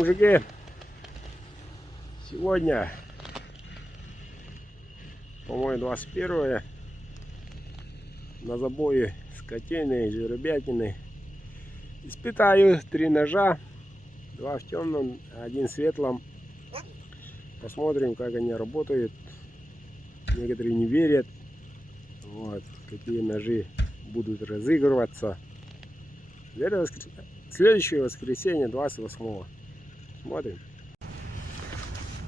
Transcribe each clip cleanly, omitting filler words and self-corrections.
мужики, сегодня, по-моему, 21 на забое скотины и жеребятины. Испытаю 3 ножа, 2 в темном, 1 в светлом. Посмотрим, как они работают. Некоторые не верят, вот, какие ножи будут разыгрываться. Следующее воскресенье, 28-го. Смотрим.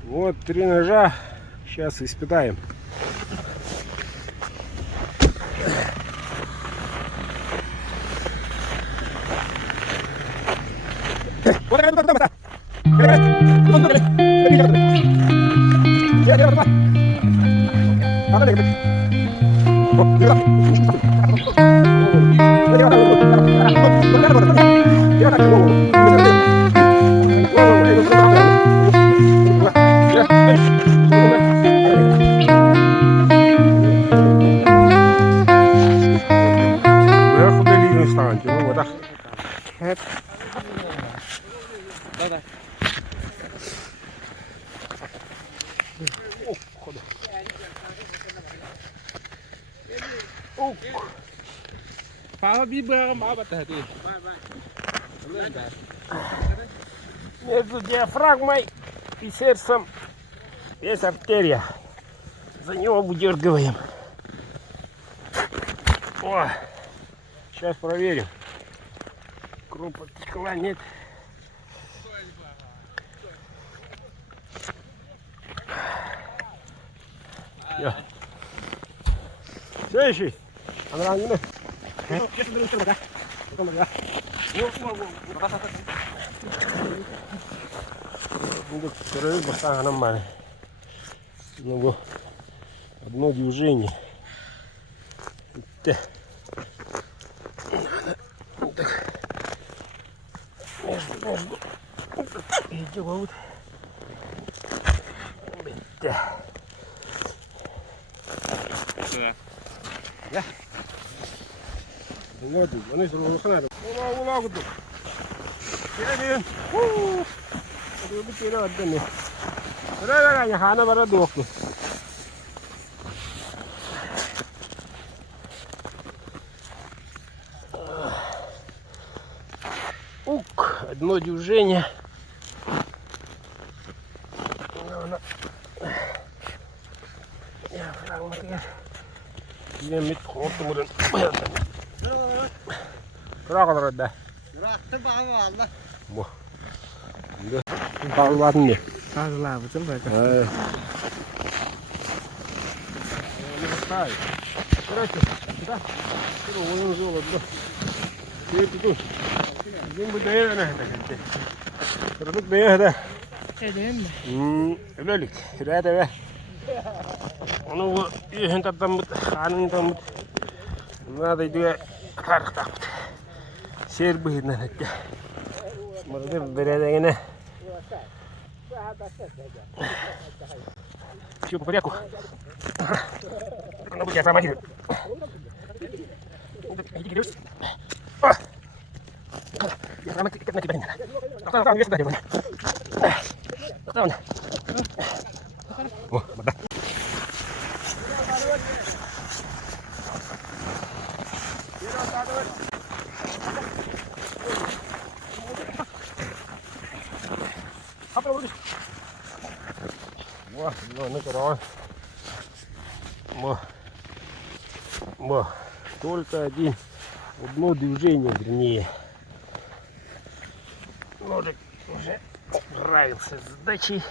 Вот 3 ножа. Сейчас испытаем. Между диафрагмой и сердцем есть артерия. За него выдергиваем. О, сейчас проверим. Кровь потекла, нет. Следующий. Одно движение. Между идет. Ya. Ngadu, mana suruh sana. Ulah gitu. Jadi, aduh betul ada nih. Ada yang hana baru dua tuh. Одно движение. Ini mit kortu mudun. Kira kalau ada. Rakta bawa Allah. Wah. Ini bawa nih. Allah betul baik. Ini besar. Terus kita. Terus ulun jual dulu. Itu. Ini budaya nih kita. Terus budaya ada. Balik. Sudah ada ya. Onu yehen tatamut, kanun tamut. Nada juga karak tamut. Share behin nanti. Mereka berada di mana? Siapa kau aku? Kau nak sama gitu? Ini gitu. Ya sama kita nanti berani. Kau biasa dari mana? Kau mana? Wah, mantap. Wah, ini keren. Только одно движение, вернее. Ножик уже справился с задачей.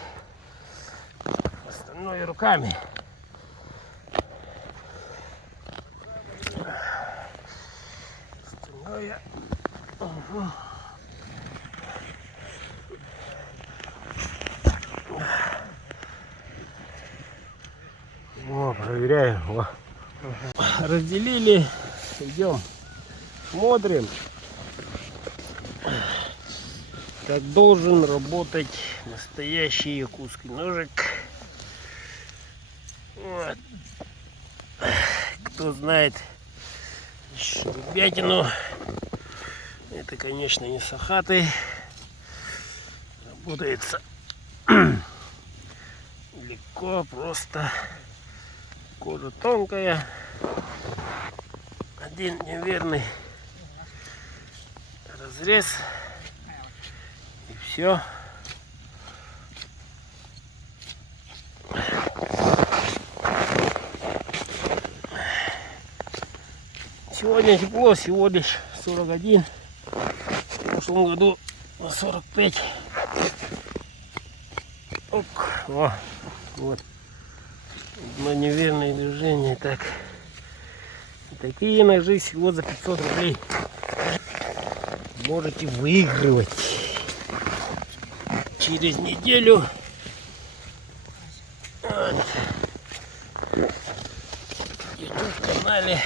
Остальное руками. Остальное. О, проверяем. О. Разделили. Идем. Смотрим, как должен работать настоящий якутский ножик. Вот. Кто знает жеребятину, это, конечно, не сахаты. работается легко, просто. Кожа тонкая. Один неверный разрез. И все. Сегодня тепло, всего лишь 41. В прошлом году 45. Ок, о, вот. Одно неверное движение. Так. Такие ножи всего за 500 рублей. Можете выигрывать. Через неделю. Вот. В YouTube-канале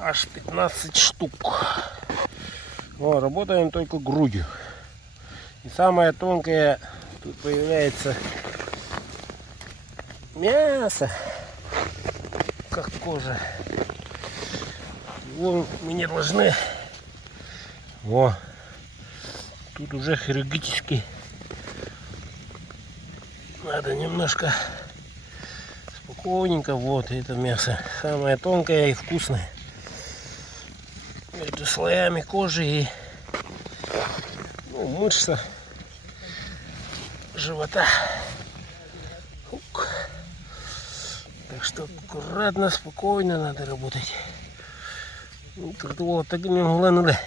аж 15 штук. О, работаем только грудью. И самое тонкое, тут появляется мясо, как кожа. Его мы не должны. О, тут уже хирургически надо немножко спокойненько. Вот это мясо самое тонкое и вкусное. Между слоями кожи и мышца живота. Ук. Так что аккуратно, спокойно надо работать. Вот так не могла надо.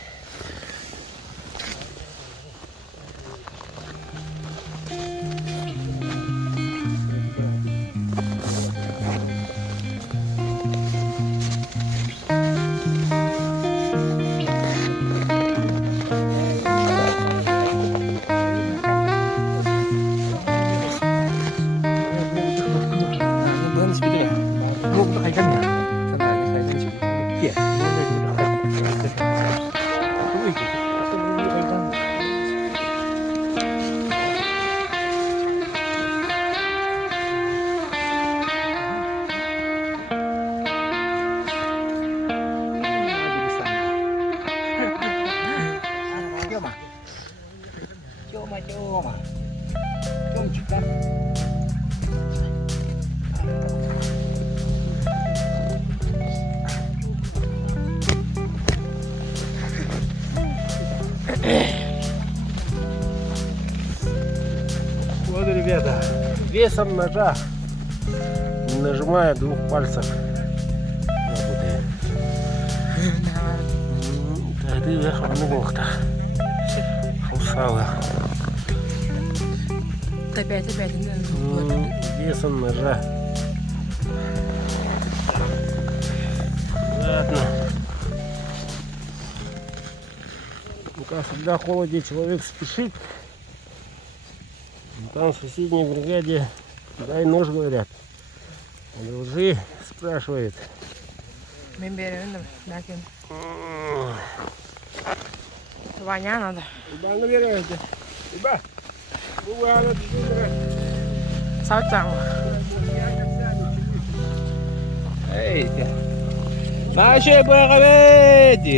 Вот, ребята, весом ножа, не нажимая двух пальцев, работает. Так, ты въехал на бог-то. Устала. Опять, Весом ножа. Ладно. Ну-ка, всегда в холоде человек спешит. Там в соседней бригаде дай нож, говорят. Дружи, спрашивает. Мен беремін бәкем. Ваня надо. Баны береді. Иба. Бұл ағылы дүзілді. Сауытсаң ба? Эй, наши богаведи.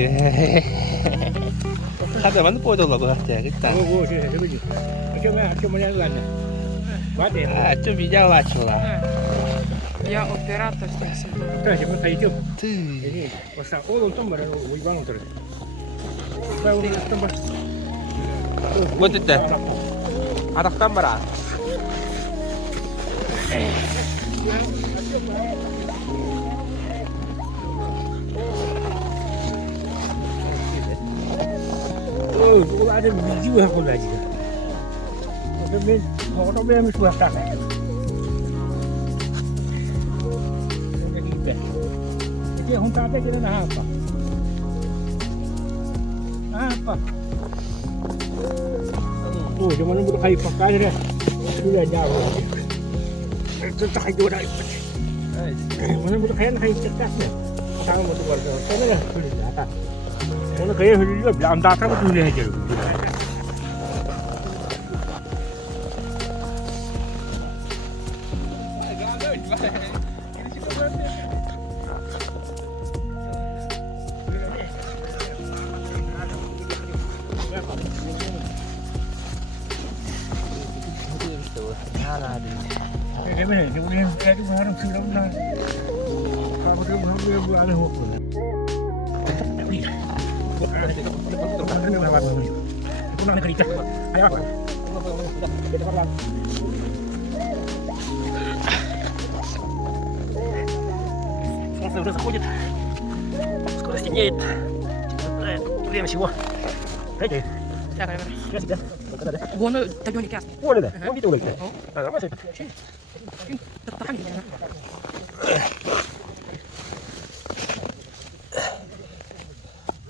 Kada mana podol lah ya kita. Oh, sebiji. Cuma jalan. Wade. Ah, tu bija wacula. Я оператор здесь. Terus siapa kayak itu? Tu. Ini, pasal orang tu mereka wibang terus. Kalau tambah. Вот это. Anak kamera. Oh, ada biji aku lagi. Tapi orang tu memang sudah tak. Jadi orang kata kita nak apa? Apa? Oh, zaman itu bukan kayu pakai dah. Sudah jauh. Itu tak kayu dah. Mana bukan kayu cetak ni. Tahu betul betul. Sana dah sudah dah. Mana kayu juga belum datang tu ni aja. Cái này chúng em cái chúng nó chưa đâu ra. Không có không có vừa ăn hộp rồi. Cũng ăn cái gì vậy? Ai ăn? Солнце уже заходит. Скоро стемнеет. Время чего? Дайте. Дякую. Я себя. Воно табьоник ясно. Вон это. Вон видео лайк. Ага, вот это.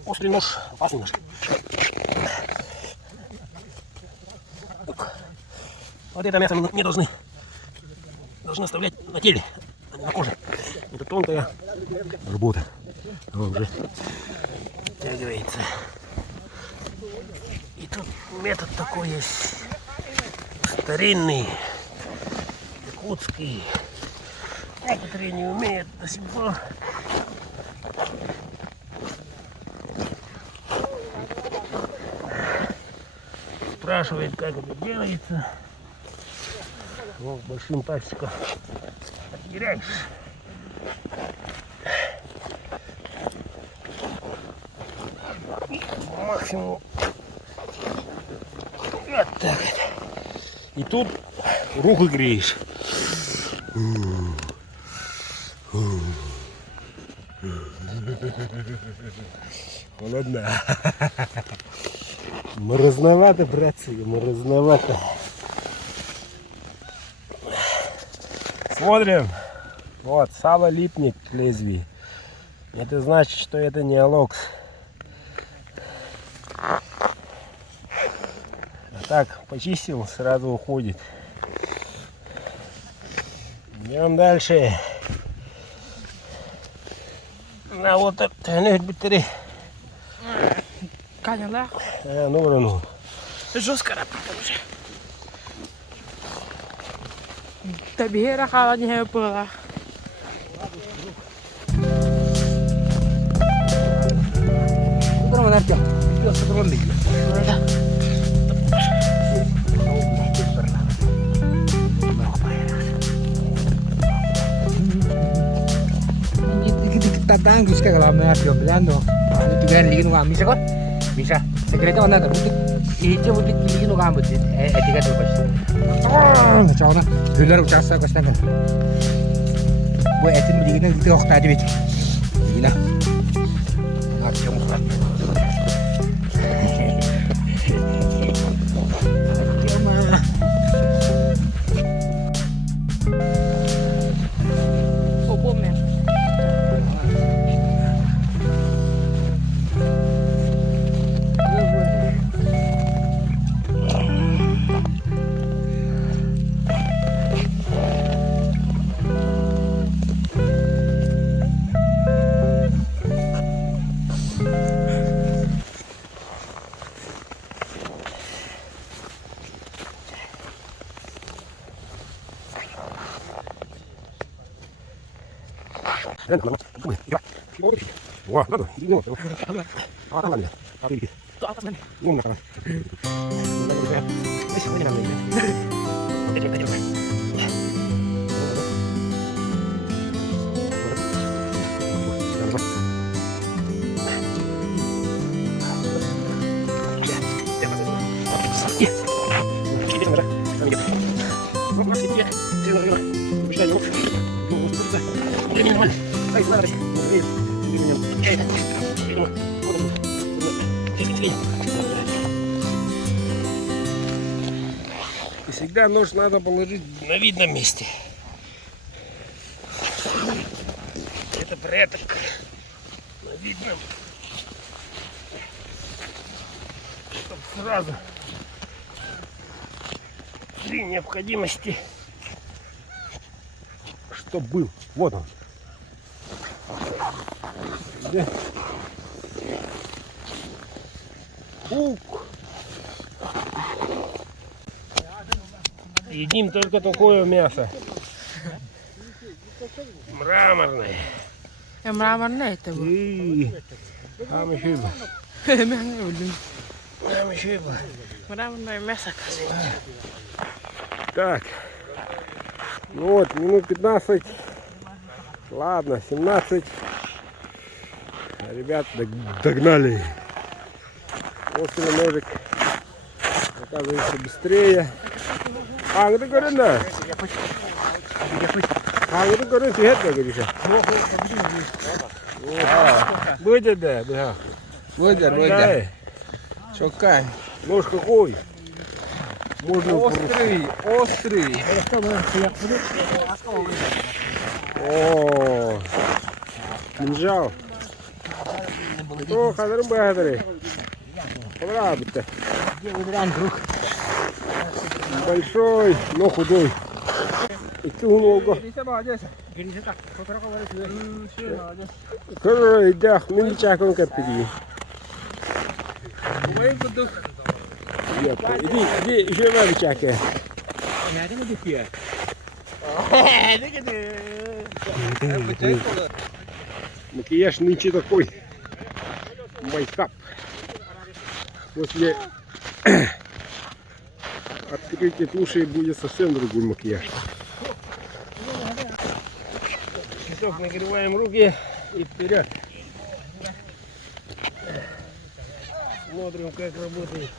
Острый нож, опасный нож. Вот это мясо мы не должны оставлять на теле, а не на коже. Это тонкая работа. Он уже тягивается. И тут метод такой есть. Старинный, якутский. Некоторые не умеют до сих пор. Спрашивает, как это делается. Вот большим пальчиком оттеряешь. И максимум вот так вот. И тут руку греешь. Холодно. Морозновато, братцы, морозновато. Смотрим. Вот, сало липнет к лезвию. Это значит, что это не алокс. А так, почистил, сразу уходит. Идем дальше. На вот это, не битери. Каня, да? Ну. Жестко работа уже. Тобі рахала не пила. Куда Артем? Идёт огромный. Kita tanggus ka kalau may Артем belando. Itu kan ligin wa misa ko. Misa. Sekreto na ta. Itu butik ligin wa ambut. Etika tu pas. Chao na. Dulur ucasa ka sana. Bu etin ligin itu waktu tadi bit. Gila. Артем kan. Wah, надо. А там надо. А ты. Ну, на канал. Сегодня нам надо. И всегда нож надо положить на видном месте. Это пряток на видном. Чтобы сразу при необходимости, чтоб был. Вот он. Где? Ук. Едим только такое мясо. Мраморное. Мраморное это было. Там еще и Мраморное мясо, оказывается. Так, Ну вот, минут 15. Ладно, 17. Ребят догнали. Острый ножик. Оказывается быстрее. А, это говорит, да. А, это говорит, ты это говоришь. Будет, да. Выйдет. Чокай. Нож какой? Можно Острый. О, кинжал. О, кадрым бадры. Правда. Большой, но худой. И много. Короче, да, мы не чакаем картинки. Иди, еще надо чакать. Макияж нынче такой. Майкап. После открытия туши будет совсем другой макияж. Часок нагреваем руки и вперед. Смотрим, как работает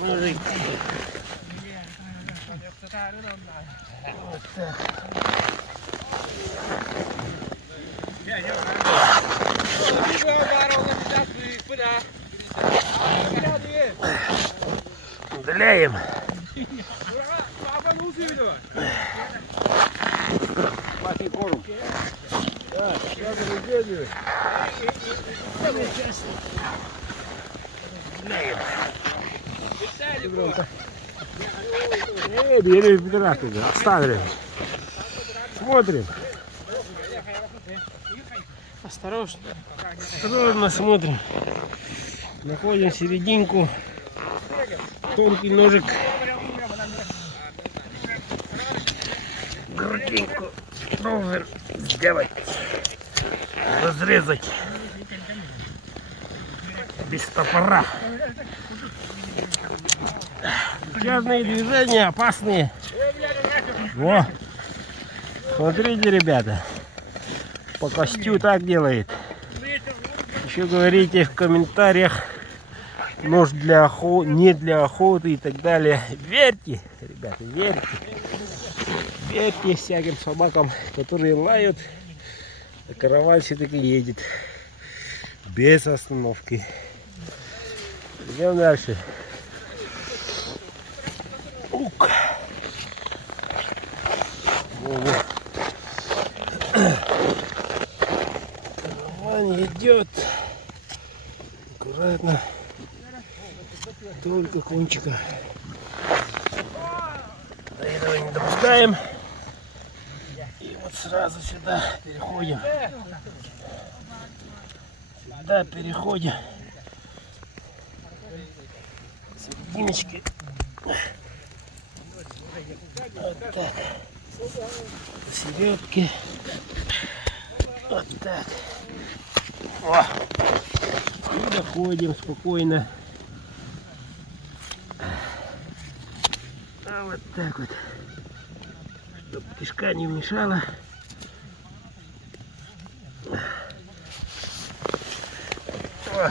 ножик. Вот так. Удаляем. Бери бедра туда, оставили. Смотрим. Осторожно. Осторожно смотрим. Находим серединку. Тонкий ножик. Грудинку должен сделать. Разрезать. Без топора. Грязные движения опасные. Во. Смотрите, ребята. По костю так делает. Еще говорите в комментариях, нож для охоты, не для охоты и так далее. Верьте, ребята, верьте. Верьте всяким собакам, которые лают. А караван все-таки едет. Без остановки. Идем дальше. Ук. Караван идет. Аккуратно. Только кончика. До этого не допускаем. И вот сразу сюда переходим. Сюда переходим. Серединочки. Вот так. Посередке. Вот так. О. И доходим спокойно. А вот так вот. Чтобы кишка не мешала. О.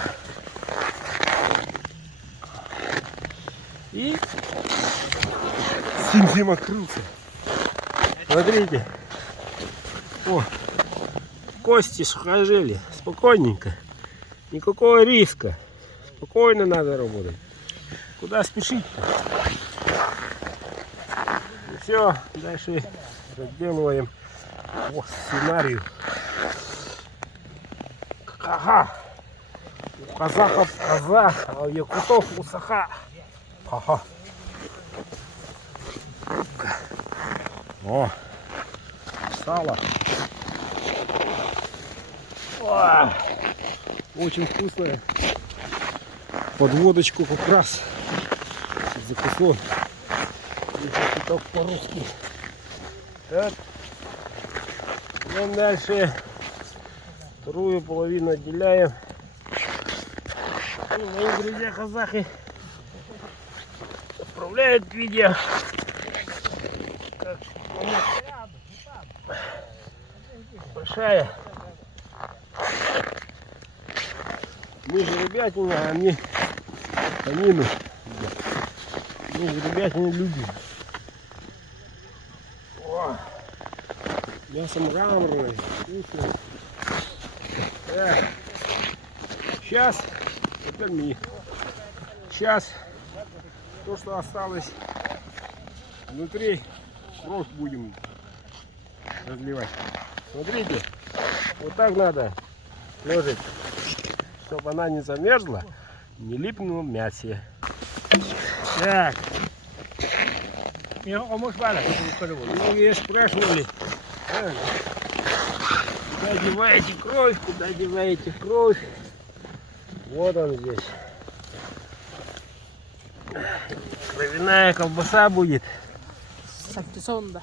И Сим открылся. Смотрите. О, кости сухожилия. Спокойненько. Никакого риска. Спокойно надо работать. Куда спешить-то? Все, дальше разделываем по сценарию. Ага. У казахов коза, а у якутов усаха. Ага. О, сало. О, очень вкусное. Под водочку как раз закусло. Если так по-русски. Так. Идем дальше. Вторую половину отделяем. И мои друзья казахи отправляют видео. Большая. Мы же ребятина, а они конину. Мы же ребятина любим. О, мясо мраморное, вкусное. Сейчас, покорми. Сейчас то, что осталось внутри, кровь будем разливать. Смотрите, вот так надо ложить, чтобы она не замерзла, не липнула в мясе. Так. Я помощь валя, Многие спрашивали, куда деваете кровь, куда деваете кровь. Вот он здесь. Кровяная колбаса будет. Сактисонда.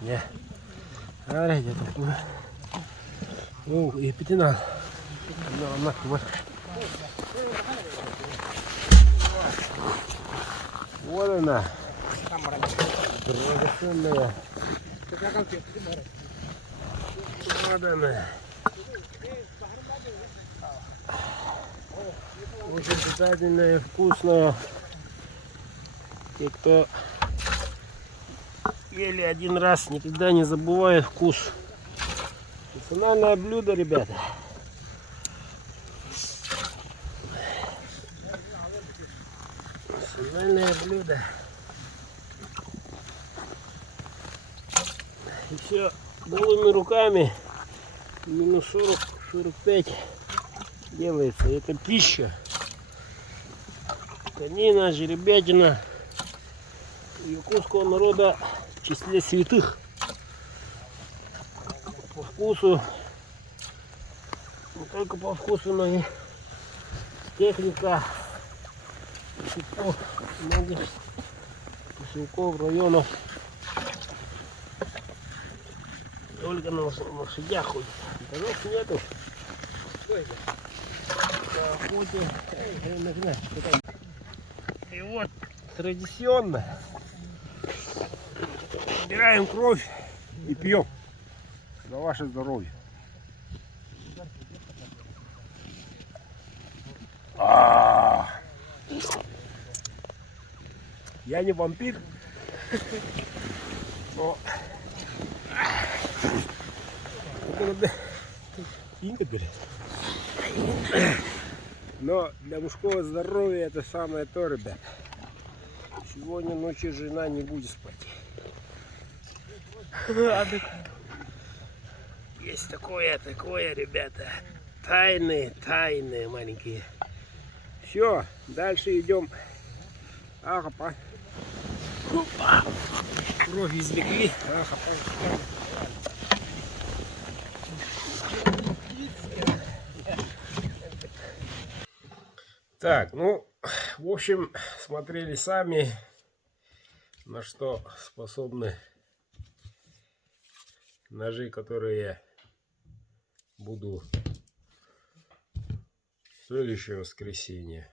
Не. Смотрите, такую. Ну, и пятина. Вот. Вот она. Драгоценная. Вот она. Очень питательная, вкусная. Те, кто ели один раз, никогда не забывают вкус. Национальное блюдо, ребята. Национальное блюдо. И все голыми руками. Минус 40-45 делается. Это пища. Конина, жеребятина. Якутского народа в числе святых. По вкусу, не только по вкусу, но и техника многих поселков, районов только на лошадях ходят. Дорог нету. На охоте. И вот традиционно собираем кровь и пьем за ваше здоровье. Я не вампир, но но для мужского здоровья это самое то, ребят. Сегодня ночью жена не будет спать. Есть такое, ребята. Тайные маленькие. Все, дальше идем. Ахапа. Кровь извлекли. Ахапа. Так, ну, в общем, смотрели сами, на что способны ножи, которые я буду в следующее воскресенье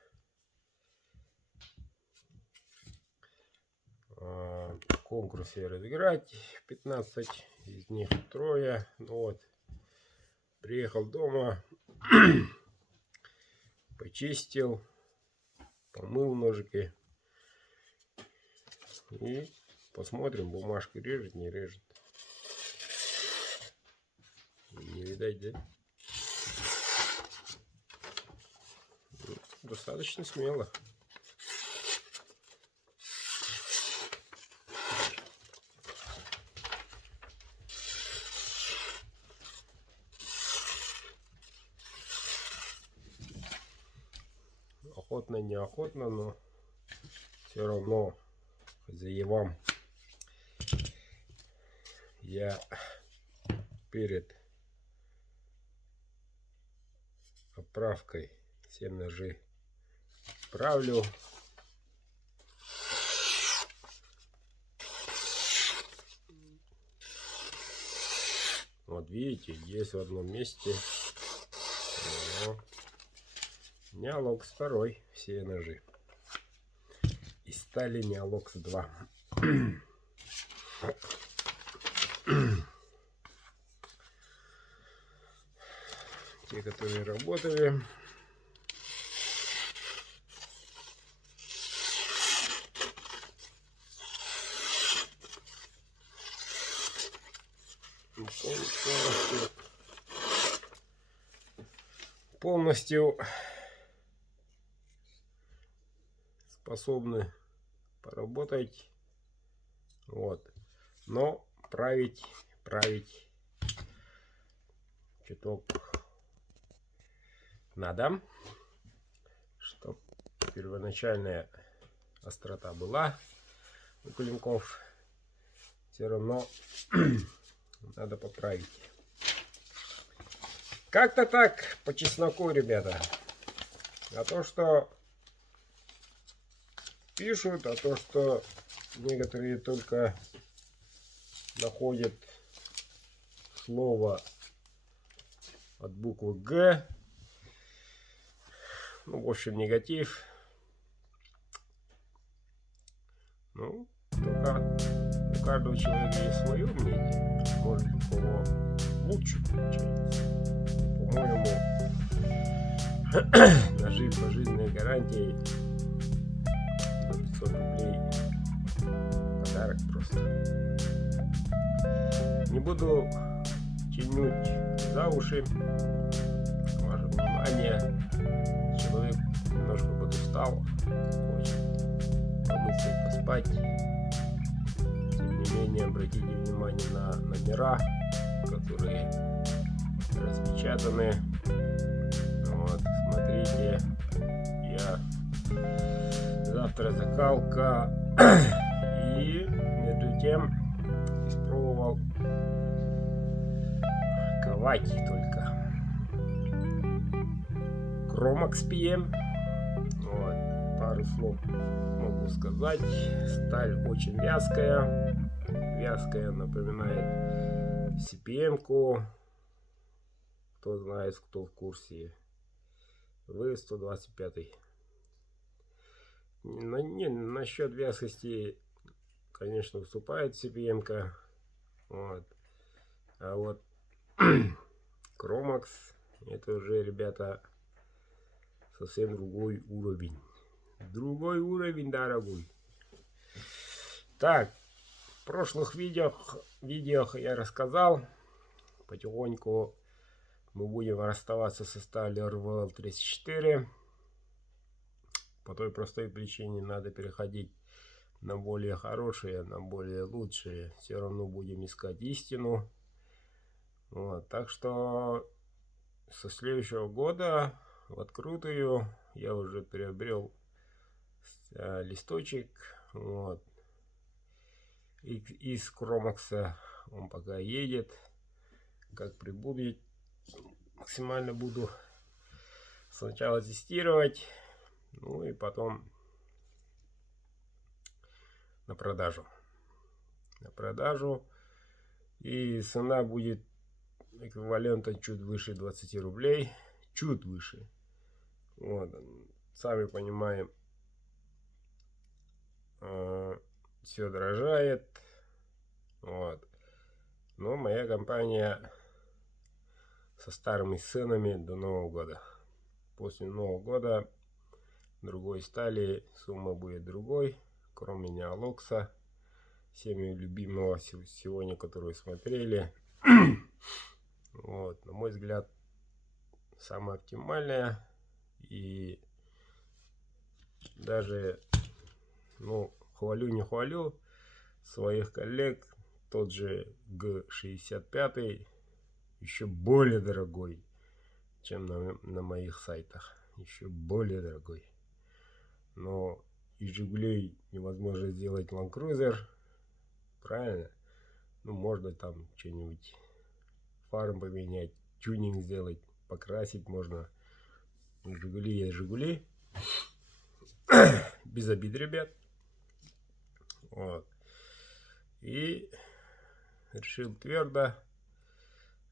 в конкурсе разыграть. 15 из них трое. Ну вот, приехал дома, почистил, помыл ножики и посмотрим, бумажка режет, не режет. Не видать, да? Достаточно смело. Охотно, неохотно, но все равно хозяевам я перед оправкой все ножи правлю. Вот видите, есть в одном месте. Неолокс 2, все ножи. И стали Неолокс 2. Те, которые работали. Полностью способны поработать. Вот. Но править чуток надо, чтобы первоначальная острота была у клинков. Все равно надо поправить. Как-то так, по чесноку, ребята. А то, что пишут, а то, что некоторые только находят слово от буквы Г. Ну, в общем, негатив. Ну, только у каждого человека есть свое мнение. Может, у кого лучше получается. По-моему, ножи пожизненной гарантии за 500 рублей подарок просто. Не буду тянуть за уши ваше внимание. Человек немножко подустал, хочет помыться и поспать. Тем не менее, обратите внимание на номера, которые распечатаны. Вот, смотрите, я завтра закалка и между тем испробовал ковать только Chromax PM. Вот, пару слов могу сказать. Сталь очень вязкая, напоминает CPM-ку. Кто знает, кто в курсе. Вы 125. Насчет вязкости, конечно, выступает CPM-ка. Вот. А вот Chromax это уже, ребята, совсем другой уровень. Другой уровень, дорогой. Так, в прошлых видео я рассказал. Потихоньку мы будем расставаться со сталью RVL 34. По той простой причине надо переходить на более хорошие, на более лучшие. Все равно будем искать истину. Вот, так что со следующего года в открытую я уже приобрел листочек. Вот. Из Chromax он пока едет. Как прибудет, максимально буду сначала тестировать, ну и потом на продажу. И цена будет эквивалентом чуть выше 20 рублей. Чуть выше. Вот. Сами понимаем, все дорожает. Вот. Но моя компания со старыми ценами до Нового года. После Нового года другой стали, сумма будет другой. Кроме неолокса, всеми любимого сегодня, которую смотрели. Вот, на мой взгляд, самая оптимальная. И даже, ну, хвалю не хвалю своих коллег, тот же G65 еще более дорогой, чем на моих сайтах. Еще более дорогой. Но из Жигулей невозможно сделать Land Cruiser. Правильно? Ну, можно там что-нибудь, фару поменять, тюнинг сделать, покрасить можно. Жигули есть Жигули. Без обид, ребят. Вот. И решил твердо.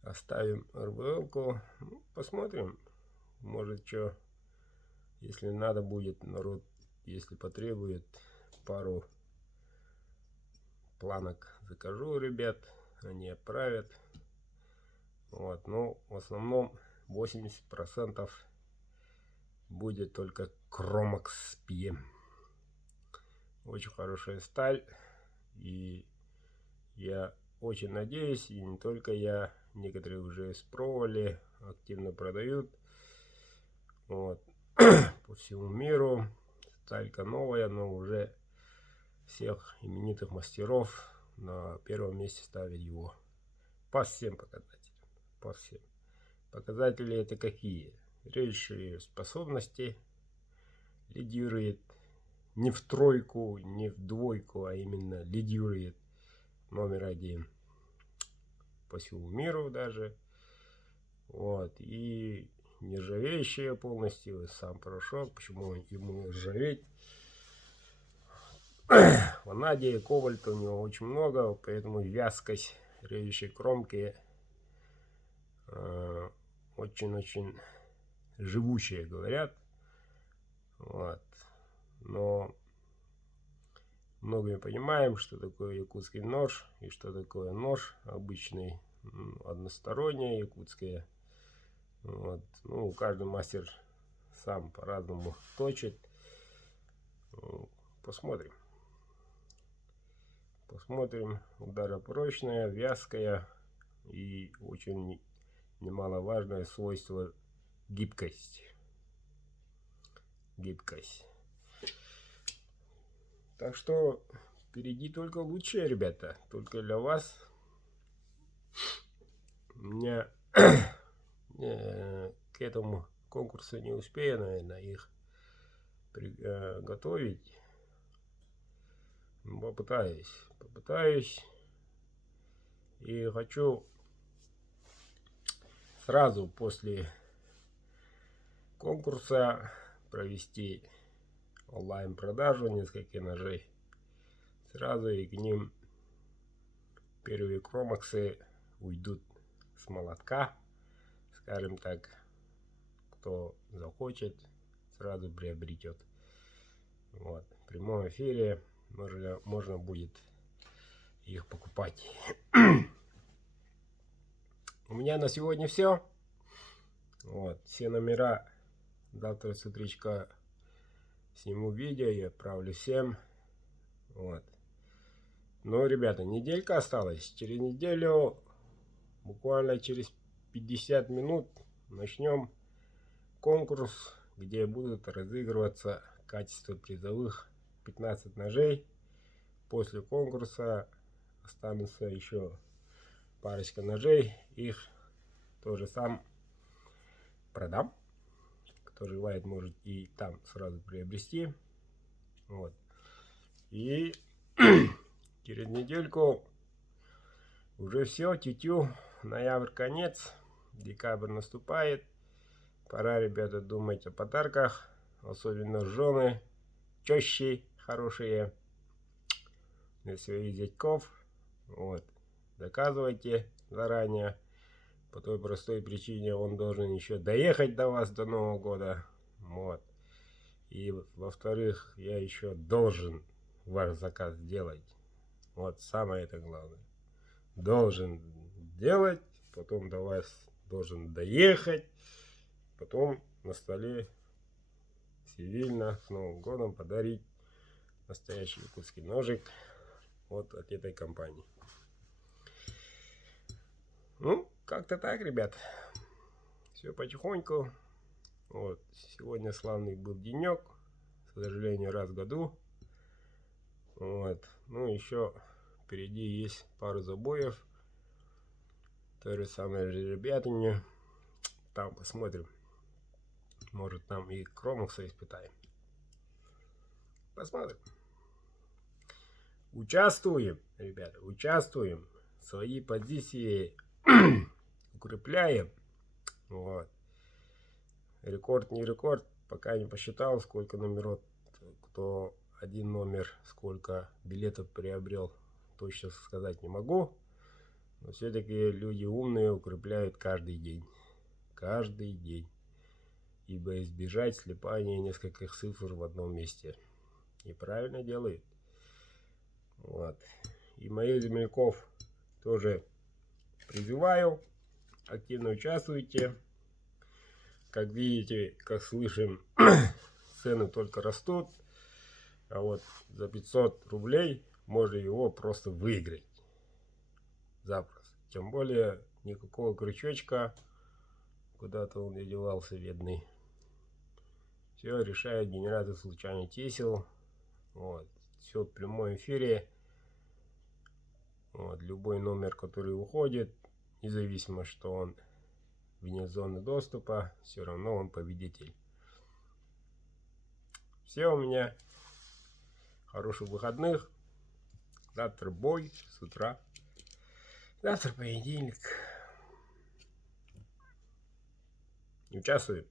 Оставим RVL-ку. Ну, посмотрим. Может, что, если надо будет, народ, если потребует, пару планок закажу, ребят, они отправят. Вот, ну, в основном 80% будет только Chromax PM. Очень хорошая сталь, и я очень надеюсь, и не только я, некоторые уже испробовали, активно продают. Вот. По всему миру. Сталька новая, но уже всех именитых мастеров на первом месте ставят его. По всем показателям. По всем. Показатели это какие? Режущие способности лидирует не в тройку, не в двойку, а именно лидирует номер 1 по всему миру даже. Вот. И нержавеющая полностью, сам порошок. Почему ему ржаветь? Ванадия и кобальта у него очень много, поэтому вязкость режущей кромки очень-очень живучая, говорят. Вот. Но многие понимаем, что такое якутский нож и что такое нож обычный, односторонний якутский. Вот. Ну, каждый мастер сам по-разному точит. Посмотрим. Посмотрим. Ударопрочная, вязкая и очень немаловажное свойство гибкость. Гибкость. Так что впереди только лучшее, ребята. Только для вас. У меня к этому конкурсу не успею, наверное, их готовить. Попытаюсь. И хочу сразу после конкурса провести онлайн-продажу нескольких ножей. Сразу и к ним первые кромаксы уйдут с молотка. Скажем так, кто захочет, сразу приобретет. Вот. В прямом эфире можно будет их покупать. У меня на сегодня все. Вот. Все номера завтра с утречка сниму видео и отправлю всем. Вот. Ну, ребята, неделька осталась. Через неделю, буквально через 50 минут, начнем конкурс, где будут разыгрываться качество призовых 15 ножей. После конкурса останутся еще парочка ножей. Их тоже сам продам. Кто желает, может и там сразу приобрести. Вот. И через недельку уже все, тютю, ноябрь конец, декабрь наступает. Пора, ребята, думать о подарках, особенно жены, тещи хорошие для своих зятьков. Вот. Заказывайте заранее. По той простой причине, он должен еще доехать до вас до Нового года. Вот. И во-вторых, я еще должен ваш заказ сделать. Вот самое это главное. Должен делать, потом до вас должен доехать, потом на столе цивильно с Новым годом подарить настоящий якутский ножик вот от этой компании. Ну, как-то так, ребят. Все потихоньку. Вот. Сегодня славный был денек. К сожалению, раз в году. Вот. Ну, еще впереди есть пару забоев. То же самое же ребятами. Там посмотрим. Может, там и Кромакса испытаем. Посмотрим. Участвуем, ребята, участвуем. Свои позиции укрепляем. Вот. Рекорд не рекорд. Пока не посчитал, сколько номеров, кто один номер, сколько билетов приобрел, точно сказать не могу. Но все-таки люди умные укрепляют каждый день. Каждый день. Ибо избежать слипания нескольких цифр в одном месте. И правильно делают. Вот. и моих земляков тоже призываю, активно участвуйте. Как видите, как слышим, цены только растут, а вот за 500 рублей можно его просто выиграть запросто. Тем более никакого крючочка, куда-то он и девался, бедный. Все решает генератор случайных чисел. Вот. Все в прямом эфире. Вот. Любой номер, который уходит, независимо, что он вне зоны доступа, все равно он победитель. Все, у меня хороших выходных. Завтра бой с утра. Завтра понедельник. Участвую.